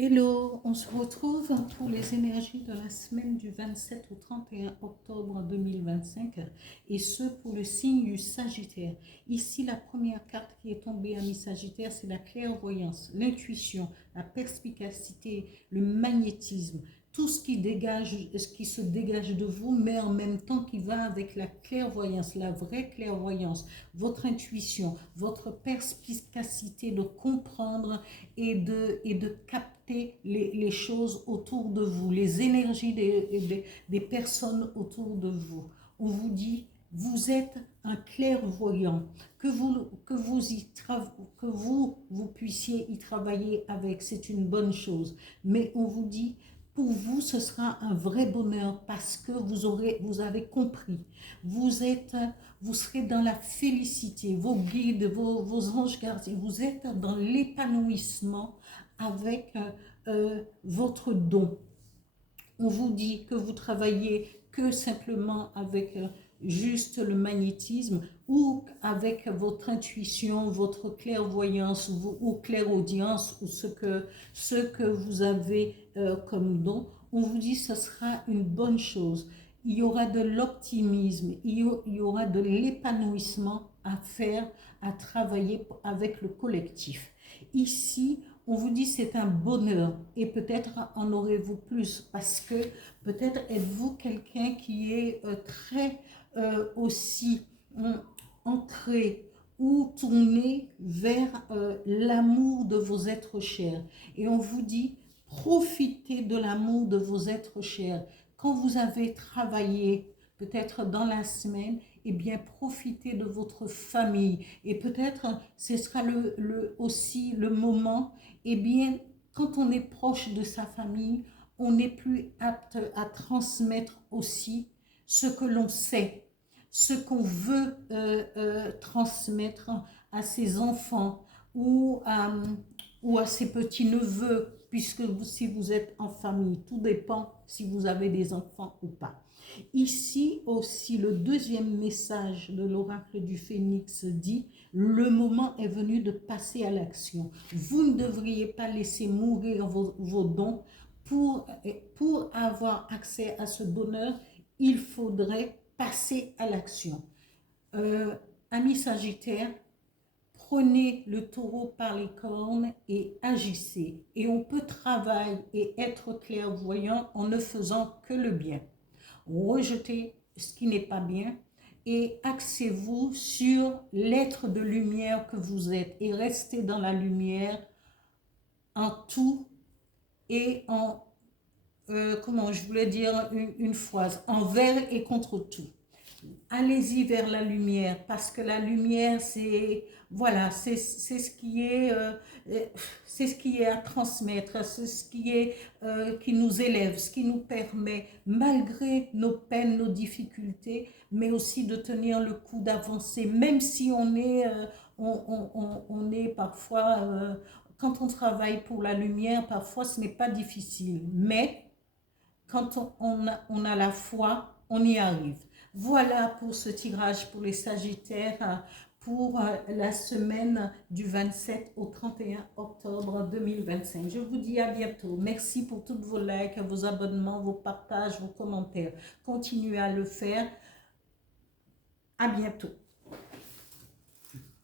Hello, on se retrouve pour les énergies de la semaine du 27 au 31 octobre 2025 et ce pour le signe du Sagittaire. Ici, la première carte qui est tombée à mi-Sagittaire, c'est la clairvoyance, l'intuition, la perspicacité, le magnétisme, tout ce qui dégage, ce qui se dégage de vous, mais en même temps qui va avec la clairvoyance, la vraie clairvoyance, votre intuition, votre perspicacité de comprendre et de capter les choses autour de vous, les énergies des personnes autour de vous. On vous dit, vous êtes un clairvoyant, que vous puissiez y travailler avec, c'est une bonne chose. Mais on vous dit, pour vous, ce sera un vrai bonheur parce que vous avez compris. Vous serez dans la félicité, vos guides, vos anges gardiens, vous êtes dans l'épanouissement avec votre don. On vous dit que vous travaillez que simplement avec juste le magnétisme ou avec votre intuition, votre clairvoyance ou clairaudience ou ce que vous avez comme don. On vous dit que ce sera une bonne chose. Il y aura de l'optimisme, il y aura de l'épanouissement à faire, à travailler avec le collectif. Ici, on vous dit c'est un bonheur et peut-être en aurez-vous plus parce que peut-être êtes-vous quelqu'un qui est très aussi ancré ou tourné vers l'amour de vos êtres chers. Et on vous dit profitez de l'amour de vos êtres chers. Quand vous avez travaillé peut-être dans la semaine, eh bien profitez de votre famille et peut-être ce sera aussi le moment, eh bien quand on est proche de sa famille, on est plus apte à transmettre aussi ce que l'on sait, ce qu'on veut transmettre à ses enfants ou à ses petits-neveux, puisque si vous êtes en famille, tout dépend si vous avez des enfants ou pas. Ici aussi, le deuxième message de l'oracle du Phénix dit « Le moment est venu de passer à l'action. Vous ne devriez pas laisser mourir vos dons. Pour avoir accès à ce bonheur, il faudrait passer à l'action. » Amis Sagittaire, prenez le taureau par les cornes et agissez. Et on peut travailler et être clairvoyant en ne faisant que le bien. Rejetez ce qui n'est pas bien et axez-vous sur l'être de lumière que vous êtes et restez dans la lumière en tout et en, comment je voulais dire une phrase, envers et contre tout. Allez-y vers la lumière parce que la lumière c'est voilà c'est ce qui est c'est ce qui est à transmettre, c'est ce qui est qui nous élève, ce qui nous permet malgré nos peines, nos difficultés, mais aussi de tenir le coup, d'avancer même si on est parfois quand on travaille pour la lumière, parfois ce n'est pas difficile, mais quand on a la foi, on y arrive. Voilà pour ce tirage pour les Sagittaires pour la semaine du 27 au 31 octobre 2025. Je vous dis à bientôt. Merci pour toutes vos likes, vos abonnements, vos partages, vos commentaires. Continuez à le faire. À bientôt.